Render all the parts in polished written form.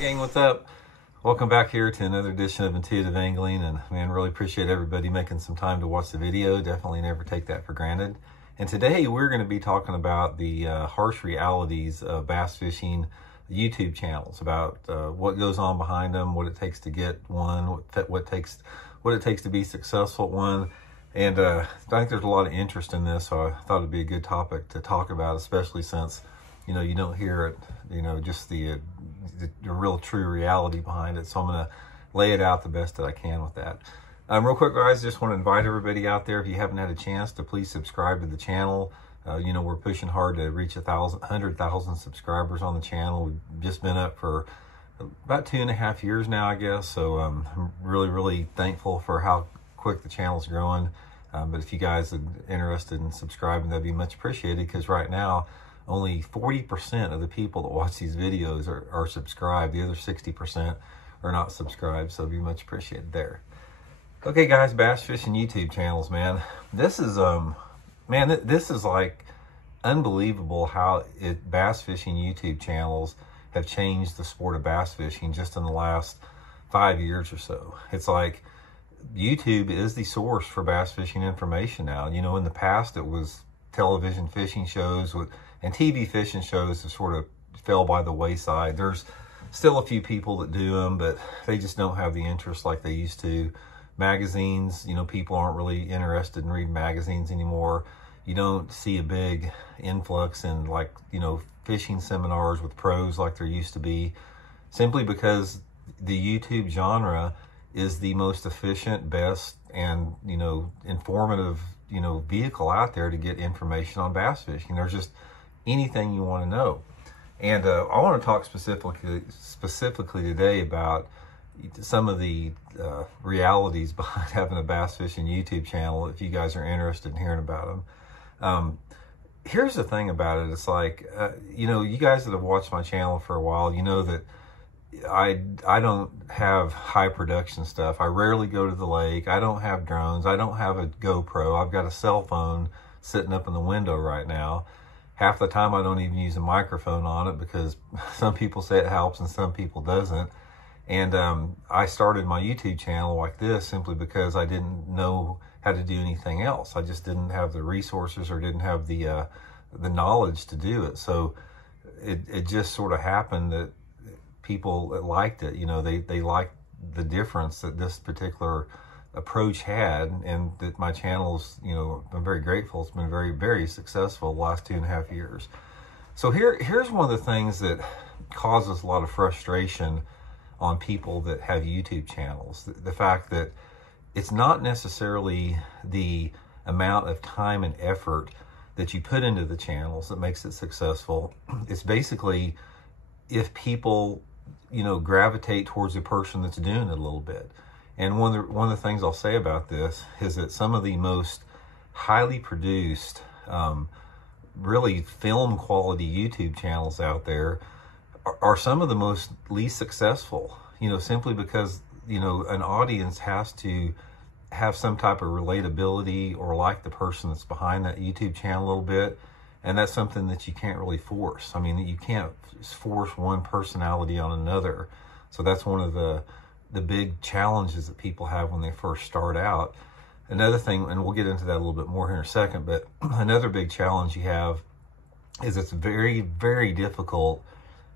Gang, what's up? Welcome back here to another edition of Intuitive Angling, and man, really appreciate everybody making some time to watch the video. Definitely never take that for granted. And today we're going to be talking about the harsh realities of bass fishing YouTube channels, about what goes on behind them, what it takes to get one, what it takes to be successful at one. And I think there's a lot of interest in this, so I thought it'd be a good topic to talk about, especially since you don't hear it, just the real true reality behind it. So I'm going to lay it out the best that I can with that. Real quick, guys, just want to invite everybody out there, if you haven't had a chance, to please subscribe to the channel. We're pushing hard to reach 100,000 subscribers on the channel. We've just been up for about 2.5 years now, I guess. So I'm really thankful for how quick the channel's growing. But if you guys are interested in subscribing, that'd be much appreciated, because right now only 40% of the people that watch these videos are subscribed. The other 60% are not subscribed, so it'd be much appreciated there. Okay, guys, bass fishing YouTube channels, man. This is this is like unbelievable how bass fishing YouTube channels have changed the sport of bass fishing just in the last 5 years or so. It's like YouTube is the source for bass fishing information now. In the past it was television fishing shows and TV fishing shows have sort of fell by the wayside. There's still a few people that do them, but they just don't have the interest like they used to. Magazines, people aren't really interested in reading magazines anymore. You don't see a big influx in fishing seminars with pros like there used to be, simply because the YouTube genre is the most efficient, best, and informative vehicle out there to get information on bass fishing. There's just anything you want to know. And I want to talk specifically today about some of the realities behind having a bass fishing YouTube channel, if you guys are interested in hearing about them. Here's the thing about it. It's like, you guys that have watched my channel for a while, you know that I don't have high production stuff. I rarely go to the lake. I don't have drones. I don't have a GoPro. I've got a cell phone sitting up in the window right now. Half the time I don't even use a microphone on it, because some people say it helps and some people doesn't. And I started my YouTube channel like this simply because I didn't know how to do anything else. I just didn't have the resources or didn't have the knowledge to do it. So it just sort of happened that people liked it. They liked the difference that this particular approach had, and that my channel's, I'm very grateful. It's been very successful the last 2.5 years. So here's one of the things that causes a lot of frustration on people that have YouTube channels. The fact that it's not necessarily the amount of time and effort that you put into the channels that makes it successful. It's basically if people gravitate towards the person that's doing it a little bit. And one of the things I'll say about this is that some of the most highly produced, really film quality YouTube channels out there are some of the most least successful, simply because, an audience has to have some type of relatability or like the person that's behind that YouTube channel a little bit. And that's something that you can't really force. I mean, you can't force one personality on another. So that's one of the big challenges that people have when they first start out. Another thing, and we'll get into that a little bit more here in a second, but another big challenge you have is it's very difficult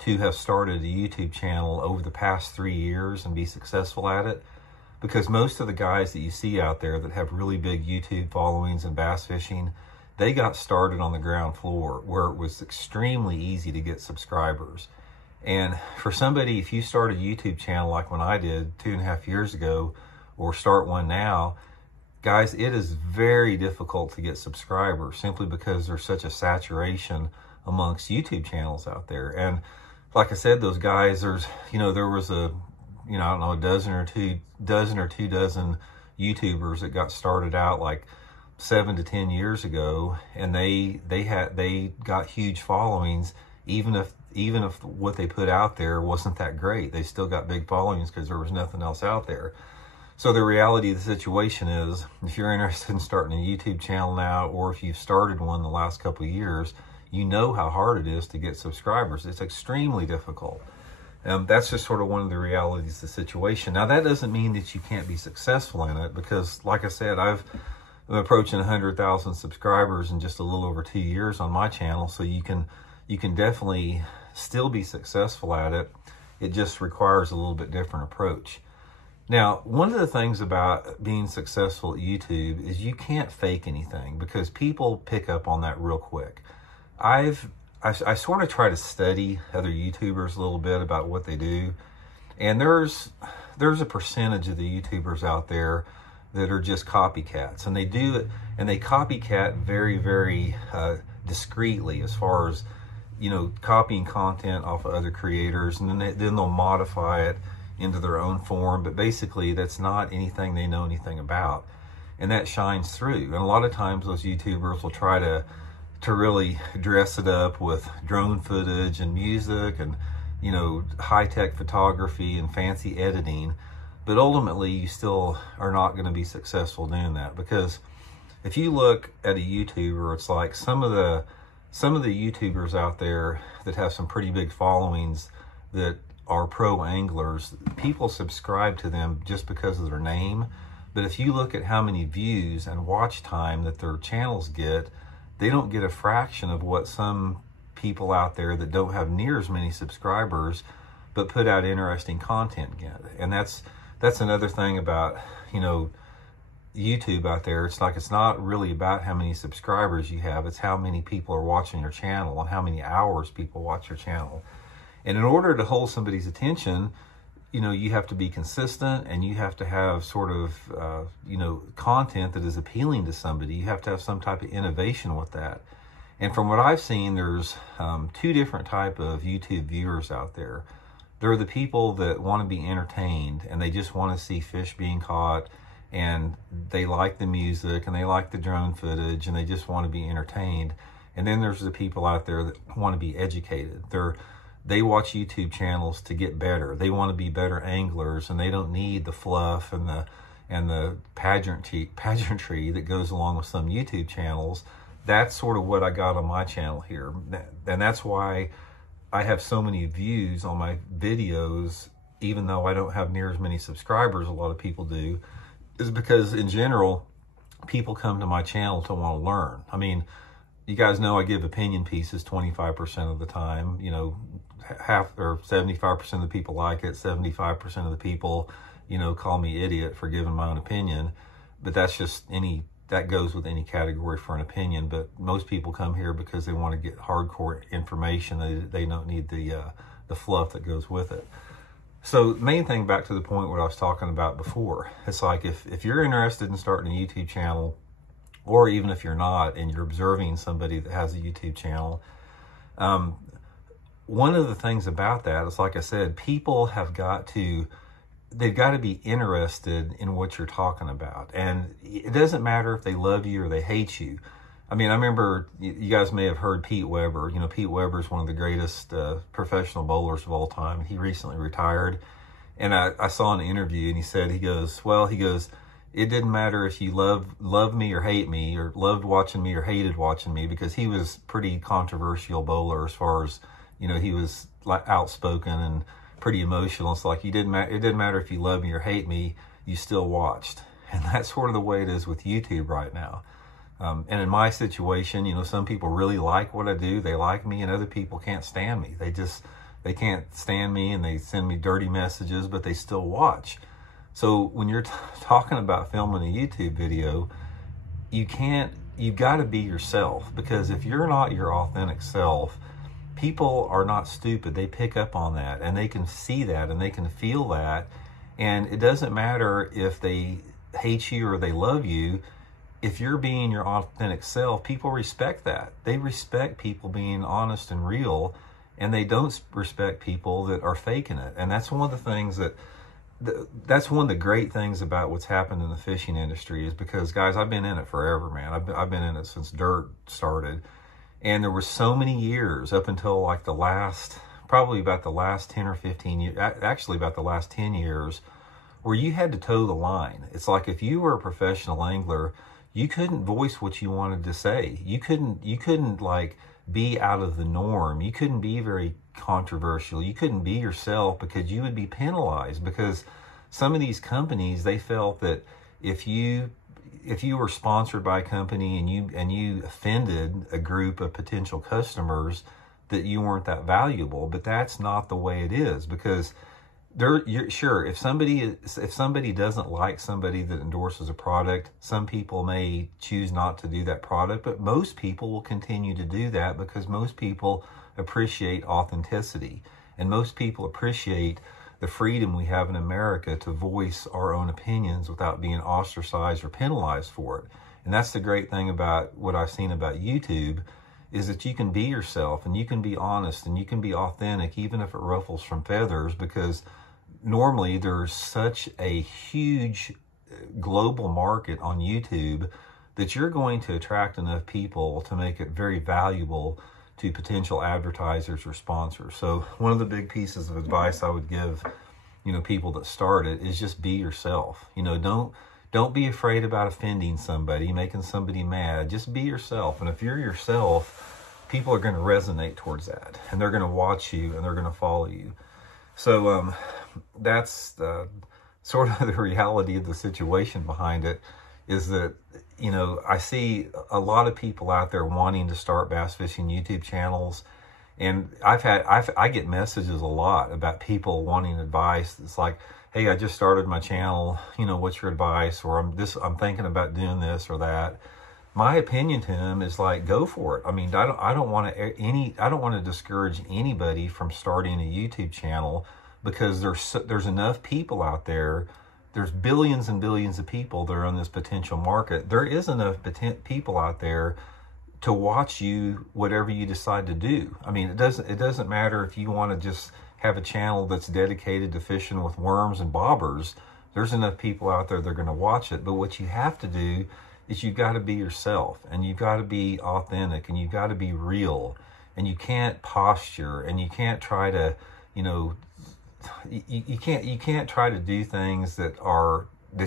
to have started a YouTube channel over the past 3 years and be successful at it, because most of the guys that you see out there that have really big YouTube followings in bass fishing, they got started on the ground floor where it was extremely easy to get subscribers. And for somebody, if you start a YouTube channel like when I did 2.5 years ago, or start one now, guys, it is very difficult to get subscribers, simply because there's such a saturation amongst YouTube channels out there. And like I said, those guys, there was a dozen or two dozen YouTubers that got started out like 7 to 10 years ago, and they got huge followings, even if what they put out there wasn't that great. They still got big followings because there was nothing else out there. So the reality of the situation is, if you're interested in starting a YouTube channel now, or if you've started one the last couple of years, you know how hard it is to get subscribers. It's extremely difficult. That's just sort of one of the realities of the situation. Now, that doesn't mean that you can't be successful in it, because like I said, I'm approaching 100,000 subscribers in just a little over 2 years on my channel. So you can definitely still be successful at it. It just requires a little bit different approach. Now, one of the things about being successful at YouTube is you can't fake anything, because people pick up on that real quick. I sort of try to study other YouTubers a little bit about what they do. And there's a percentage of the YouTubers out there that are just copycats, and they do it, and they copycat very, very discreetly, as far as, you know, copying content off of other creators, and then they'll modify it into their own form. But basically, that's not anything they know anything about, and that shines through. And a lot of times those YouTubers will try to really dress it up with drone footage and music and, you know, high-tech photography and fancy editing. But ultimately, you still are not going to be successful doing that, because if you look at a YouTuber, it's like some of the YouTubers out there that have some pretty big followings that are pro anglers, people subscribe to them just because of their name. But if you look at how many views and watch time that their channels get, they don't get a fraction of what some people out there that don't have near as many subscribers but put out interesting content get. And that's another thing about, you know, YouTube out there. It's like, it's not really about how many subscribers you have, it's how many people are watching your channel and how many hours people watch your channel. And in order to hold somebody's attention, you know, you have to be consistent, and you have to have sort of, you know, content that is appealing to somebody. You have to have some type of innovation with that. And from what I've seen, there's two different type of YouTube viewers out there. There are the people that want to be entertained, and they just want to see fish being caught, and they like the music, and they like the drone footage, and they just want to be entertained. And then there's the people out there that want to be educated. They watch YouTube channels to get better. They want to be better anglers, and they don't need the fluff and the pageantry that goes along with some YouTube channels. That's sort of what I got on my channel here. And that's why I have so many views on my videos, even though I don't have near as many subscribers a lot of people do, is because in general, people come to my channel to want to learn. I mean, you guys know I give opinion pieces 25% of the time. You know, half or 75% of the people like it, 75% of the people, you know, call me idiot for giving my own opinion. But that's just that goes with any category for an opinion. But most people come here because they want to get hardcore information. They don't need the fluff that goes with it. So the main thing, back to the point what I was talking about before, it's like if you're interested in starting a YouTube channel, or even if you're not and you're observing somebody that has a YouTube channel, one of the things about that is, like I said, people they've got to be interested in what you're talking about. And it doesn't matter if they love you or they hate you. I mean, I remember, you guys may have heard Pete Weber. You know, Pete Weber is one of the greatest professional bowlers of all time. He recently retired. And I saw an interview, and he goes, it didn't matter if you loved me or hate me, or loved watching me or hated watching me, because he was pretty controversial bowler as far as, you know, he was like outspoken and pretty emotional. It's like, it didn't matter if you love me or hate me, you still watched. And that's sort of the way it is with YouTube right now. And in my situation, you know, some people really like what I do. They like me, and other people can't stand me. They can't stand me, and they send me dirty messages, but they still watch. So when you're talking about filming a YouTube video, you've got to be yourself, because if you're not your authentic self, people are not stupid. They pick up on that, and they can see that, and they can feel that. And it doesn't matter if they hate you or they love you. If you're being your authentic self, people respect that. They respect people being honest and real, and they don't respect people that are faking it. And that's one of the things that's one of the great things about what's happened in the fishing industry, is because, guys, I've been in it forever, man. I've been in it since dirt started. And there were so many years up until like probably about the last 10 or 15 years, actually about the last 10 years, where you had to toe the line. It's like, if you were a professional angler, you couldn't voice what you wanted to say. You couldn't like be out of the norm. You couldn't be very controversial. You couldn't be yourself because you would be penalized, because some of these companies, they felt that if you were sponsored by a company and you offended a group of potential customers, that you weren't that valuable. But that's not the way it is, because sure, if somebody doesn't like somebody that endorses a product, some people may choose not to do that product, but most people will continue to do that because most people appreciate authenticity, and most people appreciate the freedom we have in America to voice our own opinions without being ostracized or penalized for it. And that's the great thing about what I've seen about YouTube, is that you can be yourself and you can be honest and you can be authentic, even if it ruffles some feathers, because normally there's such a huge global market on YouTube that you're going to attract enough people to make it very valuable to potential advertisers or sponsors. So one of the big pieces of advice I would give, people that start it is just be yourself. Don't be afraid about offending somebody, making somebody mad. Just be yourself. And if you're yourself, people are going to resonate towards that, and they're going to watch you and they're going to follow you. So that's sort of the reality of the situation behind it, is that, I see a lot of people out there wanting to start bass fishing YouTube channels. And I get messages a lot about people wanting advice. It's like, hey, I just started my channel, what's your advice? Or I'm thinking about doing this or that. My opinion to them is like, go for it. I mean, I don't want to discourage anybody from starting a YouTube channel, because there's enough people out there. There's billions and billions of people that are on this potential market. There is enough people out there to watch you, whatever you decide to do. I mean, it doesn't matter if you want to just have a channel that's dedicated to fishing with worms and bobbers. There's enough people out there that are going to watch it. But what you have to do is you've got to be yourself, and you've got to be authentic, and you've got to be real, and you can't posture, and you can't try to, you can't try to do things that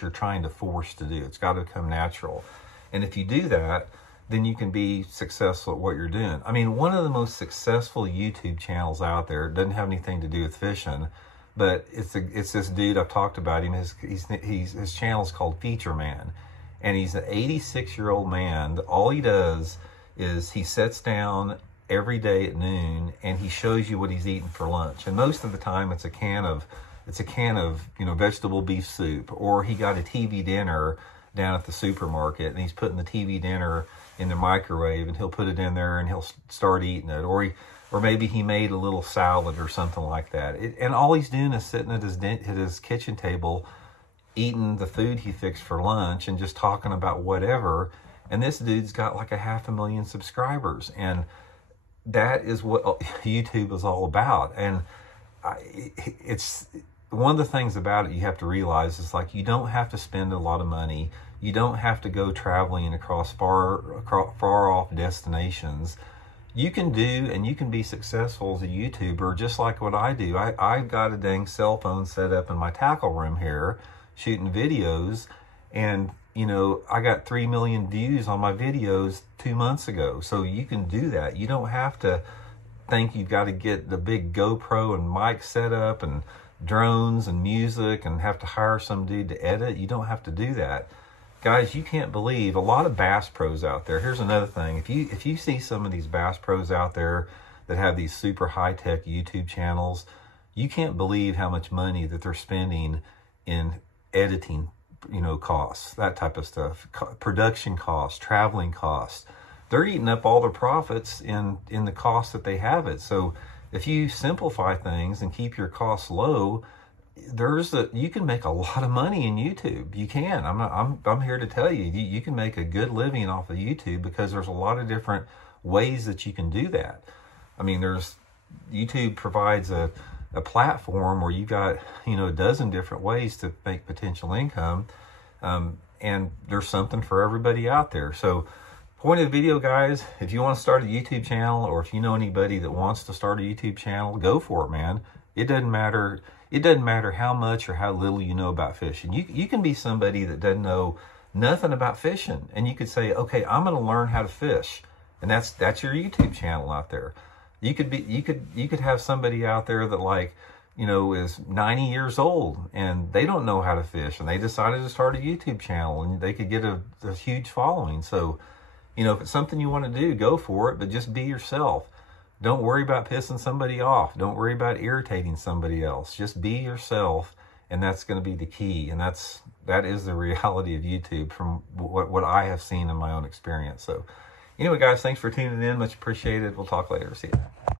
you're trying to force to do. It's got to come natural. And if you do that, then you can be successful at what you're doing. I mean, one of the most successful YouTube channels out there, doesn't have anything to do with fishing, but it's this dude, I've talked about him. His channel's called Feature Man, and he's an 86-year-old man. All he does is he sits down every day at noon and he shows you what he's eating for lunch. And most of the time it's a can of vegetable beef soup, or he got a TV dinner down at the supermarket and he's putting the TV dinner in the microwave, and he'll put it in there and he'll start eating it. Or maybe he made a little salad or something like that. And all he's doing is sitting at his kitchen table, eating the food he fixed for lunch and just talking about whatever. And this dude's got like 500,000 subscribers. And that is what YouTube is all about. And it's one of the things about it you have to realize is, like, you don't have to spend a lot of money. You don't have to go traveling across far off destinations. You can do, and you can be successful as a YouTuber just like what I do. I've got a dang cell phone set up in my tackle room here, shooting videos, and I got 3 million views on my videos 2 months ago. So you can do that. You don't have to think you've got to get the big GoPro and mic set up and drones and music and have to hire some dude to edit. You don't have to do that. Guys, you can't believe a lot of bass pros out there. Here's another thing. If you see some of these bass pros out there that have these super high-tech YouTube channels, you can't believe how much money that they're spending in editing, costs, that type of stuff, production costs, traveling costs. They're eating up all their profits in the cost that they have it. So if you simplify things and keep your costs low, you can make a lot of money in YouTube. You can. I'm here to tell you, you can make a good living off of YouTube, because there's a lot of different ways that you can do that. I mean, YouTube provides a platform where you got, a dozen different ways to make potential income. And there's something for everybody out there. So point of the video, guys, if you want to start a YouTube channel, or if you know anybody that wants to start a YouTube channel, go for it, man. It doesn't matter. It doesn't matter how much or how little you know about fishing. You can be somebody that doesn't know nothing about fishing, and you could say, okay, I'm going to learn how to fish And that's your YouTube channel out there. You could have somebody out there that, like, you know, is 90 years old and they don't know how to fish and they decided to start a YouTube channel, and they could get a huge following. So, you know, if it's something you want to do, go for it, but just be yourself. Don't worry about pissing somebody off. Don't worry about irritating somebody else. Just be yourself, and that's going to be the key. And that is the reality of YouTube from what I have seen in my own experience. So anyway, guys, thanks for tuning in. Much appreciated. We'll talk later. See you.